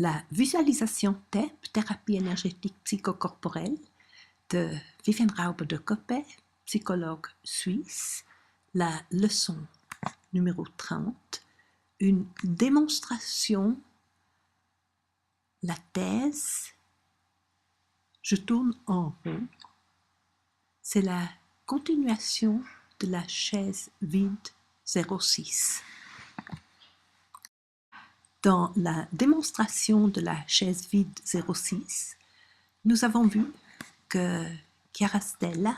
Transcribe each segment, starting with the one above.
la visualisation TEP, thérapie énergétique psychocorporelle, de Viviane Raube de Coppet, psychologue suisse, la leçon numéro 30, une démonstration, la thèse, je tourne en rond, c'est la continuation de la chaise vide 06. Dans la démonstration de la chaise vide 06, nous avons vu que Chiara Stella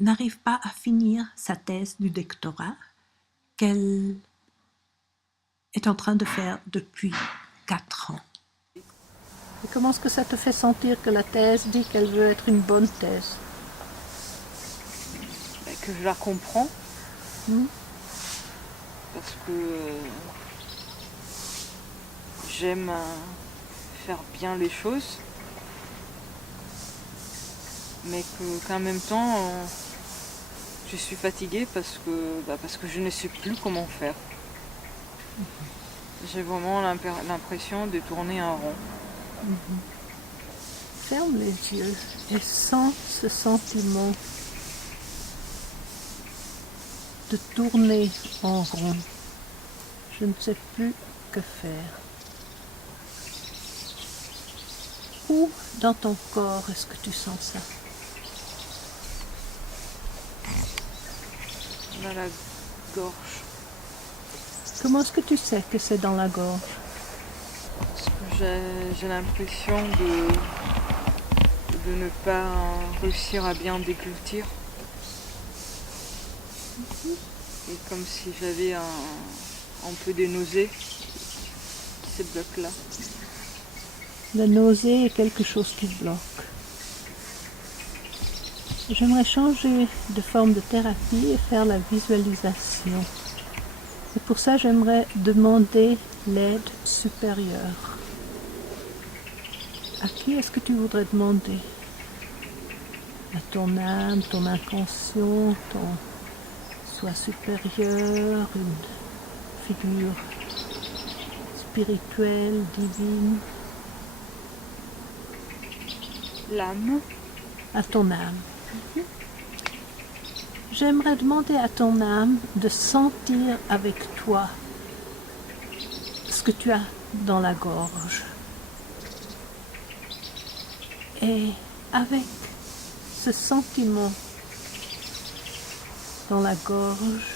n'arrive pas à finir sa thèse du doctorat qu'elle est en train de faire depuis 4 ans. Et comment est-ce que ça te fait sentir que la thèse dit qu'elle veut être une bonne thèse? Que je la comprends. Parce que j'aime faire bien les choses. Mais qu'en même temps, je suis fatiguée parce que je ne sais plus comment faire. J'ai vraiment l'impression de tourner en rond. Ferme les yeux et sens ce sentiment de tourner en rond. Je ne sais plus que faire. Où dans ton corps est-ce que tu sens ça? Dans la gorge. Comment est-ce que tu sais que c'est dans la gorge? Parce que j'ai l'impression de ne pas réussir à bien déglutir. Et comme si j'avais un peu des nausées qui se bloquent là. La nausée est quelque chose qui bloque. J'aimerais changer de forme de thérapie et faire la visualisation. Et pour ça, j'aimerais demander l'aide supérieure. À qui est-ce que tu voudrais demander? À ton âme, ton inconscient, ton soi supérieur, une figure spirituelle, divine? L'âme. À ton âme. J'aimerais demander à ton âme de sentir avec toi ce que tu as dans la gorge. Et avec ce sentiment dans la gorge,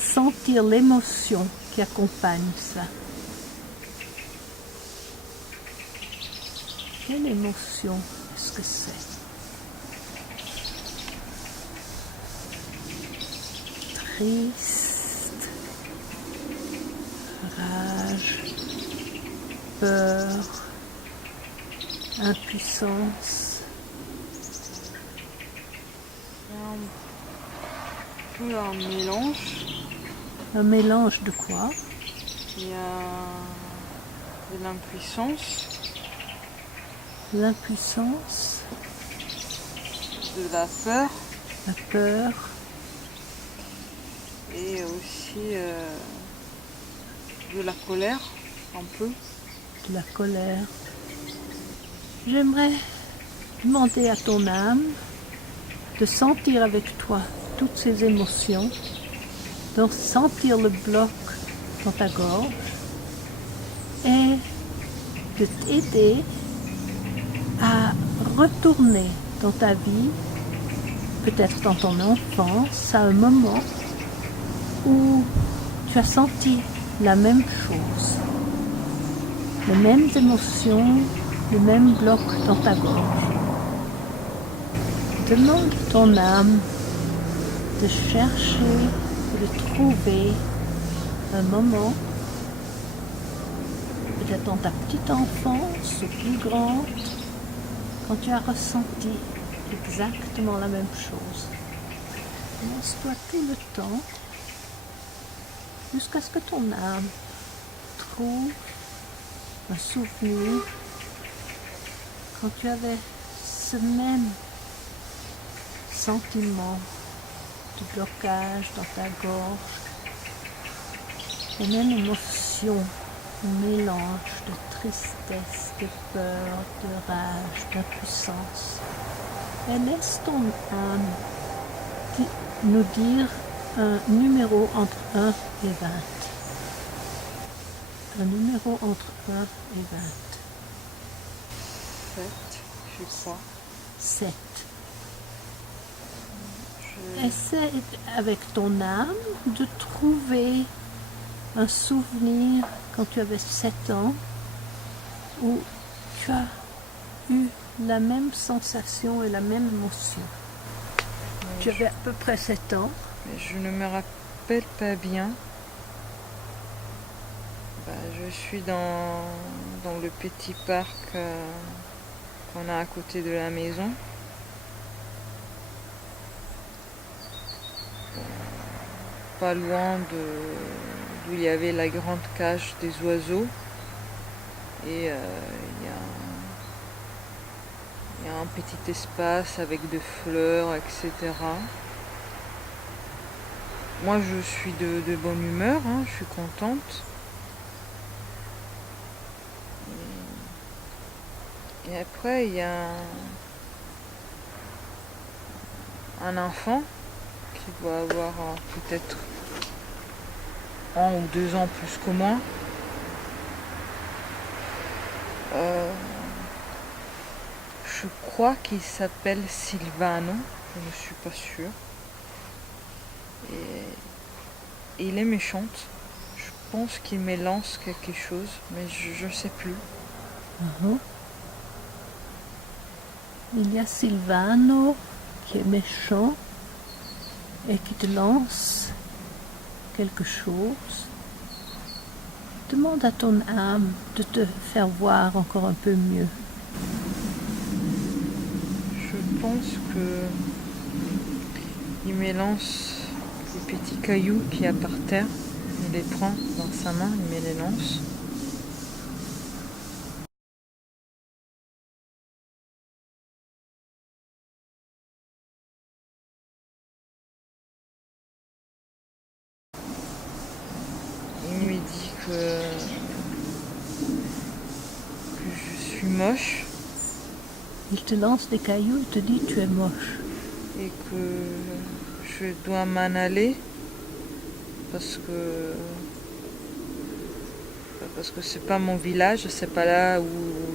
sentir l'émotion qui accompagne ça. Quelle émotion est-ce que c'est? Triste, rage, peur, impuissance. Un peu un mélange. Un mélange de quoi? Il y a de l'impuissance, L'impuissance, de la peur la peur, et aussi de la colère, un peu. de la colère. J'aimerais demander à ton âme de sentir avec toi toutes ces émotions, de sentir le bloc dans ta gorge et de t'aider à retourner dans ta vie, peut-être dans ton enfance, à un moment où tu as senti la même chose, les mêmes émotions, le même bloc dans ta gorge. Demande à ton âme de chercher, de trouver un moment, peut-être dans ta petite enfance ou plus grande, quand tu as ressenti exactement la même chose. Laisse-toi tout le temps jusqu'à ce que ton âme trouve un souvenir quand tu avais ce même sentiment de blocage dans ta gorge, les mêmes émotions émotions, un mélange de tristesse, de peur, de rage, d'impuissance. Et laisse ton âme nous dire un numéro entre 1 et 20. Un numéro entre 1 et 20. 7, je crois. 7. Je- Essaie avec ton âme de trouver un souvenir quand tu avais 7 ans où tu as eu la même sensation et la même émotion. Tu avais à peu près 7 ans. Mais je ne me rappelle pas bien. Je suis dans le petit parc qu'on a à côté de la maison. Pas loin d'où il y avait la grande cage des oiseaux. Et il y a un petit espace avec des fleurs, etc. Moi, je suis de bonne humeur, hein, je suis contente. Et après, il y a un enfant qui doit avoir peut-être 1 ou 2 ans plus que moi. Je crois qu'il s'appelle Silvano, je ne suis pas sûre. Et il est méchante. Je pense qu'il me lance quelque chose, mais je ne sais plus. Il y a Silvano qui est méchant et qui te lance quelque chose. Demande à ton âme de te faire voir encore un peu mieux. Je pense que il me lance des petits cailloux qu'il y a par terre. Il les prend dans sa main, il me les lance. Il me dit que je suis moche Il te lance des cailloux et te dit tu es moche. et que je dois m'en aller parce que c'est pas mon village, c'est pas là où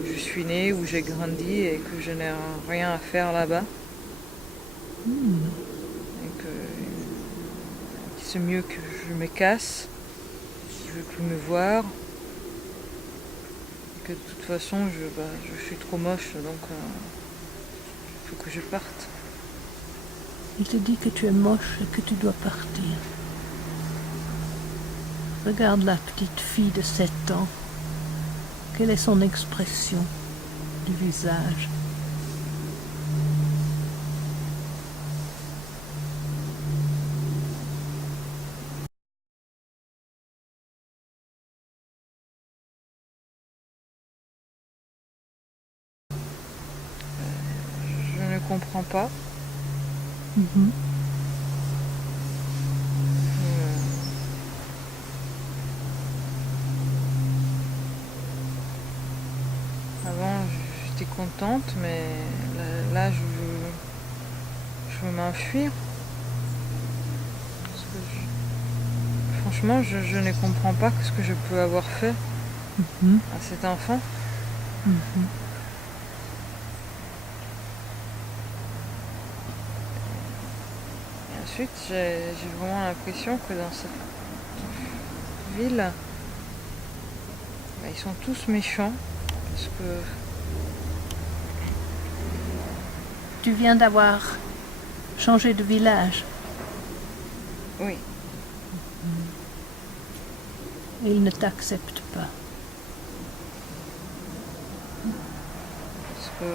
je suis née, où j'ai grandi et que je n'ai rien à faire là-bas. Et que c'est mieux que je me casse, je veux plus me voir. Et que de toute façon je suis trop moche donc il faut que je parte. Il te dit que tu es moche et que tu dois partir. Regarde la petite fille de 7 ans. Quelle est son expression du visage? Je ne comprends pas. Avant, j'étais contente, mais là, je veux m'enfuir. Parce que franchement, je ne comprends pas ce que je peux avoir fait à cet enfant. Et ensuite, j'ai vraiment l'impression que dans cette ville, ils sont tous méchants. Parce que Tu viens d'avoir changé de village. oui, Et il ne t'accepte pas. parce que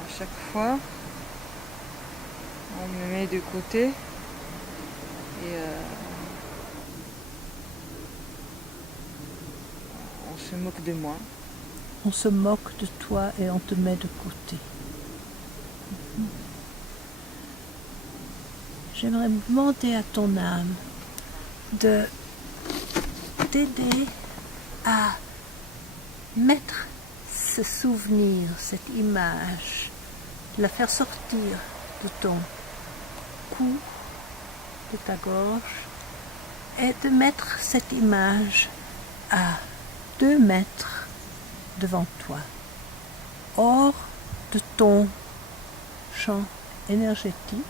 à chaque fois, on me met de côté et on se moque de moi. On se moque de toi et on te met de côté. J'aimerais demander à ton âme de t'aider à mettre ce souvenir, cette image, de la faire sortir de ton cou, de ta gorge, et de mettre cette image à 2 mètres devant toi, hors de ton champ énergétique.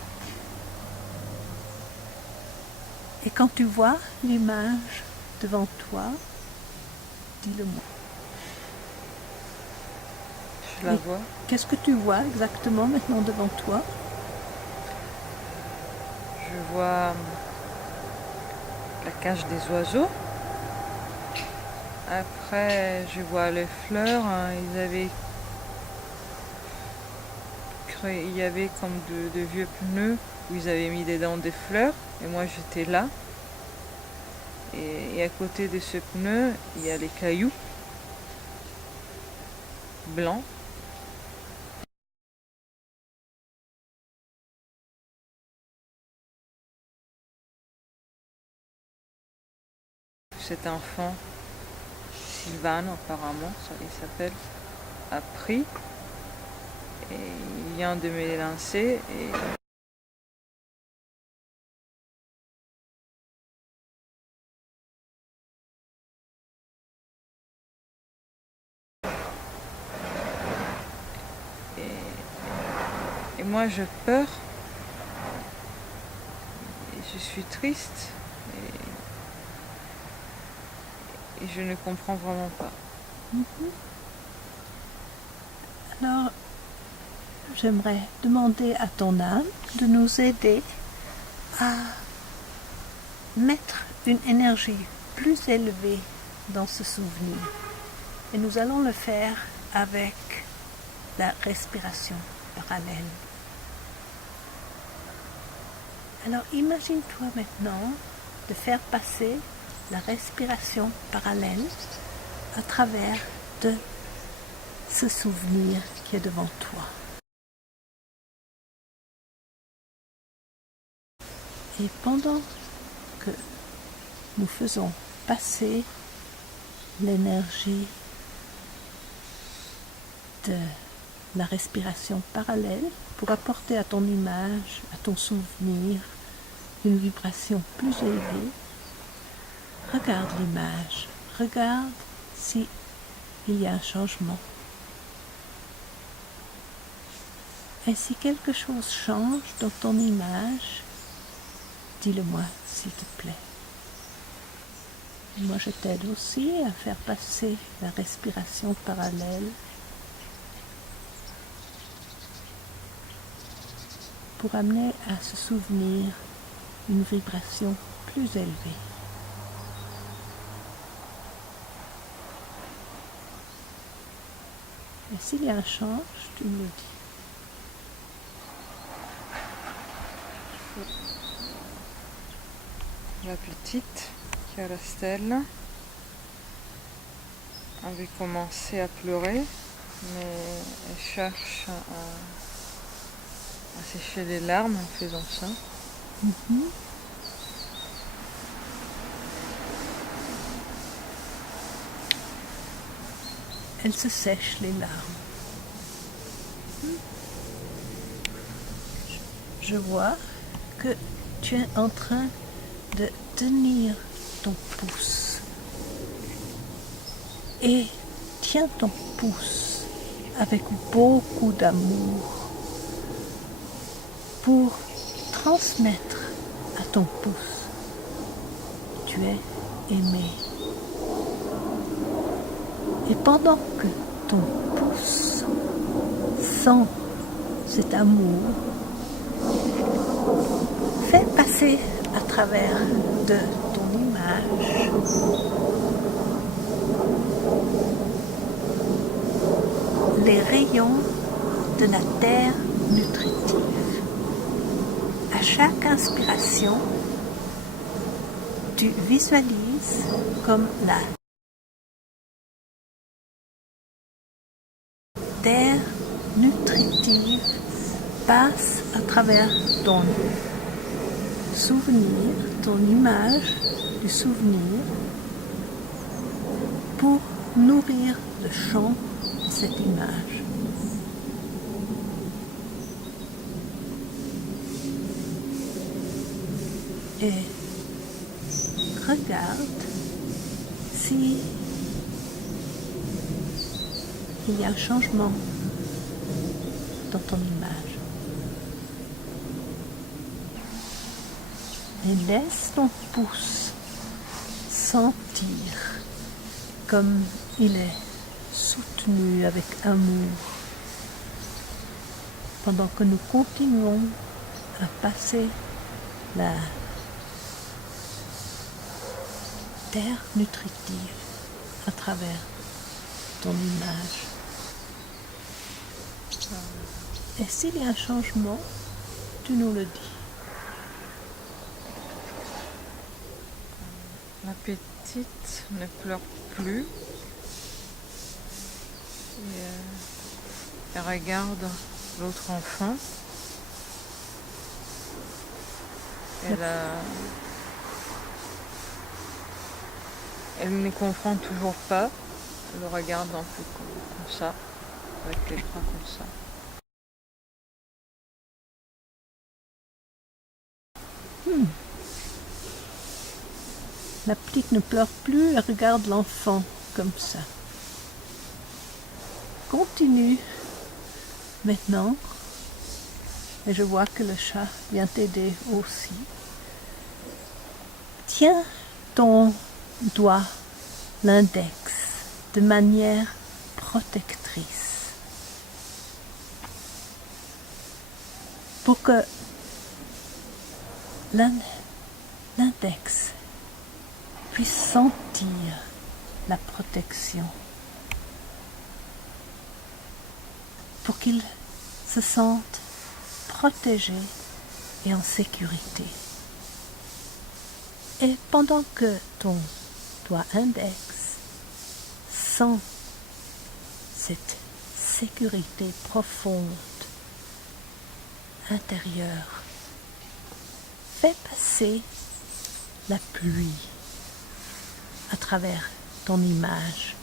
Et quand tu vois l'image devant toi, dis-le-moi. Je la vois. Qu'est-ce que tu vois exactement maintenant devant toi? Je vois la cage des oiseaux. Après, je vois les fleurs. Il y avait comme de vieux pneus où ils avaient mis dedans des fleurs. Et moi, j'étais là. Et à côté de ce pneu, il y a les cailloux blancs. Cet enfant, Sylvain apparemment, ça il s'appelle, a pris et il vient de me les lancer. Et moi j'ai peur, et je suis triste et je ne comprends vraiment pas. Alors, j'aimerais demander à ton âme de nous aider à mettre une énergie plus élevée dans ce souvenir. Et nous allons le faire avec la respiration parallèle. Alors imagine-toi maintenant de faire passer la respiration parallèle à travers de ce souvenir qui est devant toi. Et pendant que nous faisons passer l'énergie de la respiration parallèle pour apporter à ton image, à ton souvenir, une vibration plus élevée, regarde l'image, regarde si il y a un changement. Et si quelque chose change dans ton image, dis-le-moi s'il te plaît. Moi je t'aide aussi à faire passer la respiration parallèle pour amener à ce souvenir une vibration plus élevée. Et s'il y a un change, tu me le dis. La petite, Chiara-Stella, avait commencé à pleurer, mais elle cherche à sécher les larmes en faisant ça. Elle se sèche les larmes. Je vois que tu es en train de tenir ton pouce. Et tiens ton pouce avec beaucoup d'amour pour transmettre à ton pouce. Tu es aimé. Et pendant que ton pouce sent cet amour, fais passer à travers de ton image les rayons de la terre nutritive. À chaque inspiration, tu visualises comme la terre nutritive passe à travers ton souvenir, ton image du souvenir, pour nourrir le champ de cette image. Et regarde si il y a un changement dans ton image. Et laisse ton pouce sentir comme il est soutenu avec amour pendant que nous continuons à passer la terre nutritive à travers ton image. Et s'il y a un changement, tu nous le dis. La petite ne pleure plus. Et, elle regarde l'autre enfant. Elle ne comprend toujours pas. Elle le regarde un peu comme ça, avec les bras comme ça. La petite ne pleure plus, elle regarde l'enfant comme ça. Continue maintenant. Et je vois que le chat vient t'aider aussi. Tiens ton doigt, l'index, de manière protectrice. Pour que l'index puisse sentir la protection. Pour qu'il se sente protégé et en sécurité. Et pendant que ton doigt index sent cette sécurité profonde intérieure, fais passer la pluie à travers ton image.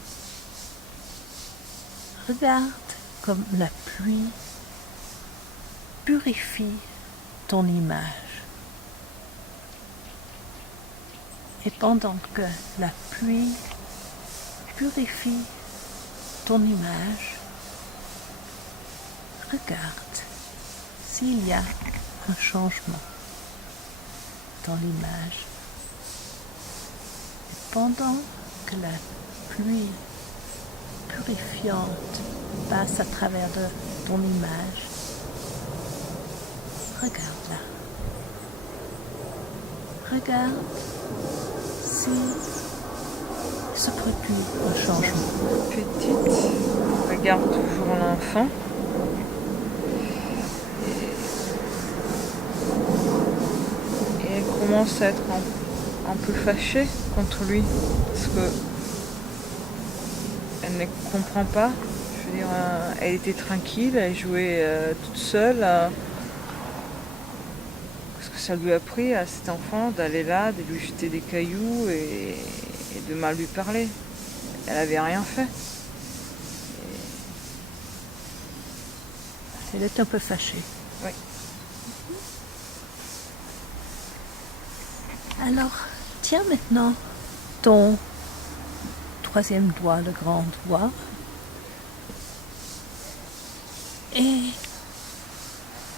Regarde comme la pluie purifie ton image. Et pendant que la pluie purifie ton image, regarde s'il y a un changement dans l'image. Et pendant que la pluie purifiante passe à travers ton image, regarde-la. Regarde si se produit un changement. Petite regarde toujours l'enfant. Et elle commence à être un peu fâchée contre lui. Parce que elle ne comprend pas. Je veux dire, elle était tranquille, elle jouait toute seule. Parce que ça lui a pris à cet enfant d'aller là, de lui jeter des cailloux et de mal lui parler. Elle avait rien fait. Elle est un peu fâchée. Oui. Alors, tiens maintenant ton troisième doigt, le grand doigt, et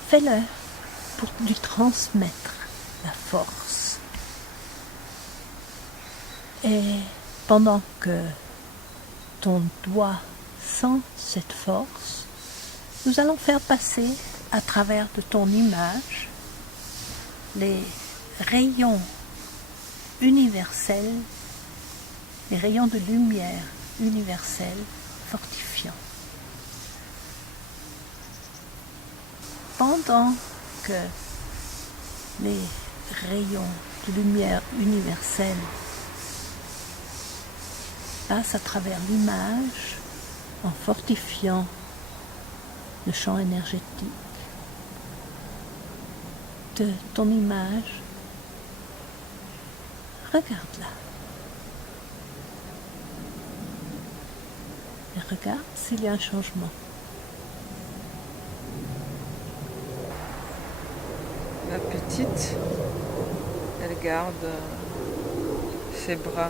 fais-le pour lui transmettre la force. Et pendant que ton doigt sent cette force, nous allons faire passer à travers de ton image les rayons universels, les rayons de lumière universelle fortifiants. Pendant que les rayons de lumière universelle passent à travers l'image en fortifiant le champ énergétique de ton image, Regarde-la. Et regarde s'il y a un changement. La petite, elle garde ses bras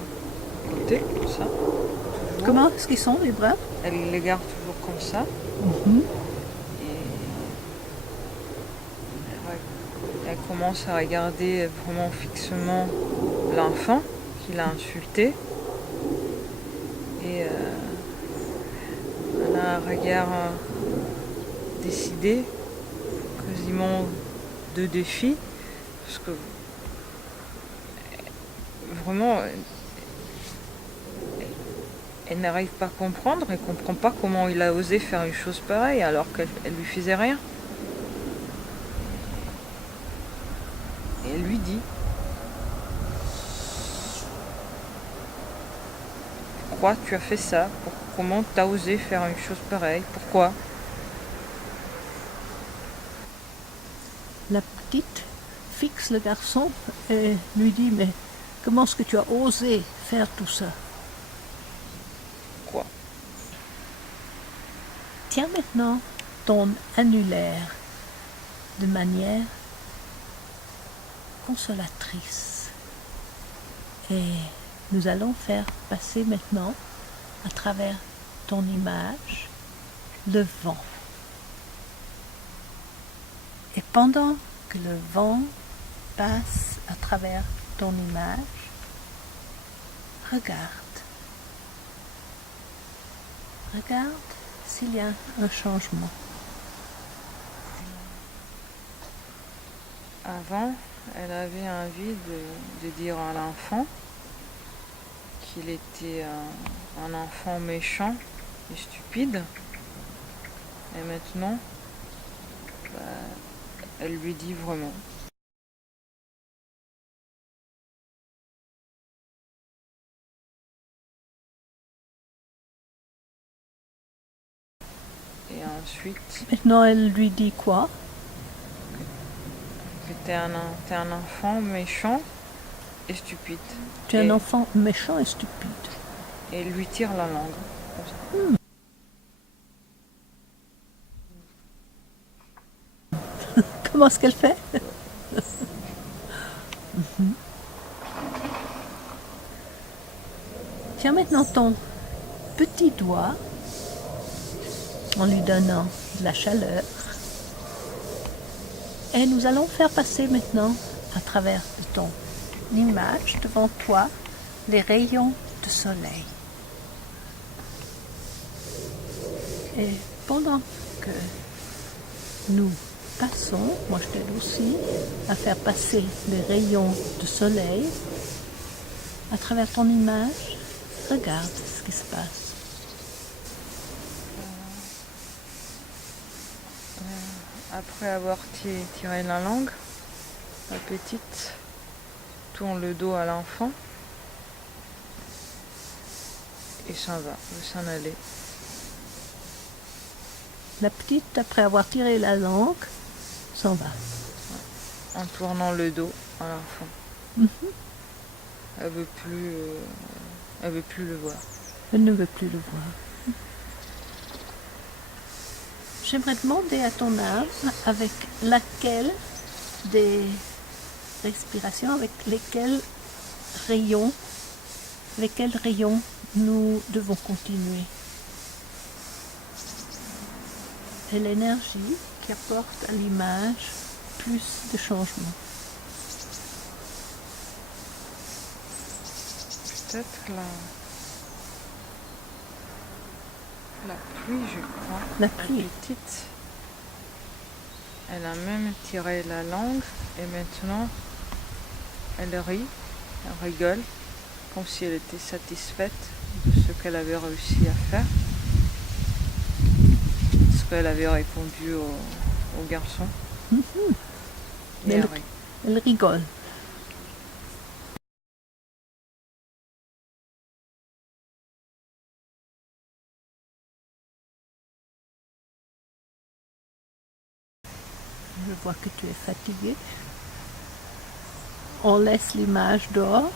côté, comme ça. Toujours. Comment est-ce qu'ils sont, les bras? Elle les garde toujours comme ça. Et elle commence à regarder vraiment fixement l'enfant qui l'a insulté. Et elle a un regard décidé, quasiment de défi, parce que vraiment, elle n'arrive pas à comprendre, elle ne comprend pas comment il a osé faire une chose pareille alors qu'elle lui faisait rien. Et elle lui dit: pourquoi tu as fait ça? Comment tu as osé faire une chose pareille? Pourquoi? La petite fixe le garçon et lui dit, mais comment est-ce que tu as osé faire tout ça? Quoi? Tiens maintenant ton annulaire de manière consolatrice. Et nous allons faire passer maintenant à travers ton image le vent. Et pendant que le vent passe à travers ton image, regarde. Regarde s'il y a un changement. Avant, elle avait envie de dire à l'enfant qu'il était un enfant méchant et stupide. Et maintenant, elle lui dit vraiment. Et ensuite, Maintenant, elle lui dit quoi? que t'es un enfant méchant et stupide. Tu es Et- un enfant méchant et stupide. Et elle lui tire la langue. Comme ça. Comment est-ce qu'elle fait? Tiens maintenant ton petit doigt en lui donnant de la chaleur. Et nous allons faire passer maintenant à travers de ton image devant toi les rayons de soleil. Et pendant que nous passons, moi je t'aide aussi à faire passer les rayons de soleil à travers ton image, regarde ce qui se passe. Après avoir tiré la langue, la petite tourne le dos à l'enfant et s'en va, veut s'en aller. La petite, après avoir tiré la langue, s'en va. En tournant le dos à l'enfant. Elle veut plus le voir. Elle ne veut plus le voir. J'aimerais demander à ton âme avec laquelle des respirations, avec quels rayons nous devons continuer. Et l'énergie qui apporte à l'image plus de changement. Peut-être la pluie, je crois. La pluie. La petite, elle a même tiré la langue et maintenant elle rit, elle rigole, comme si elle était satisfaite de ce qu'elle avait réussi à faire. Ce qu'elle avait répondu au garçon. Et elle rit. Elle rigole. Je vois que tu es fatigué. On laisse l'image dehors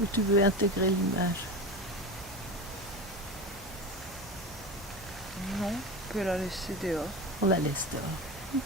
Ou tu veux intégrer l'image? Non, on peut la laisser dehors. On la laisse dehors.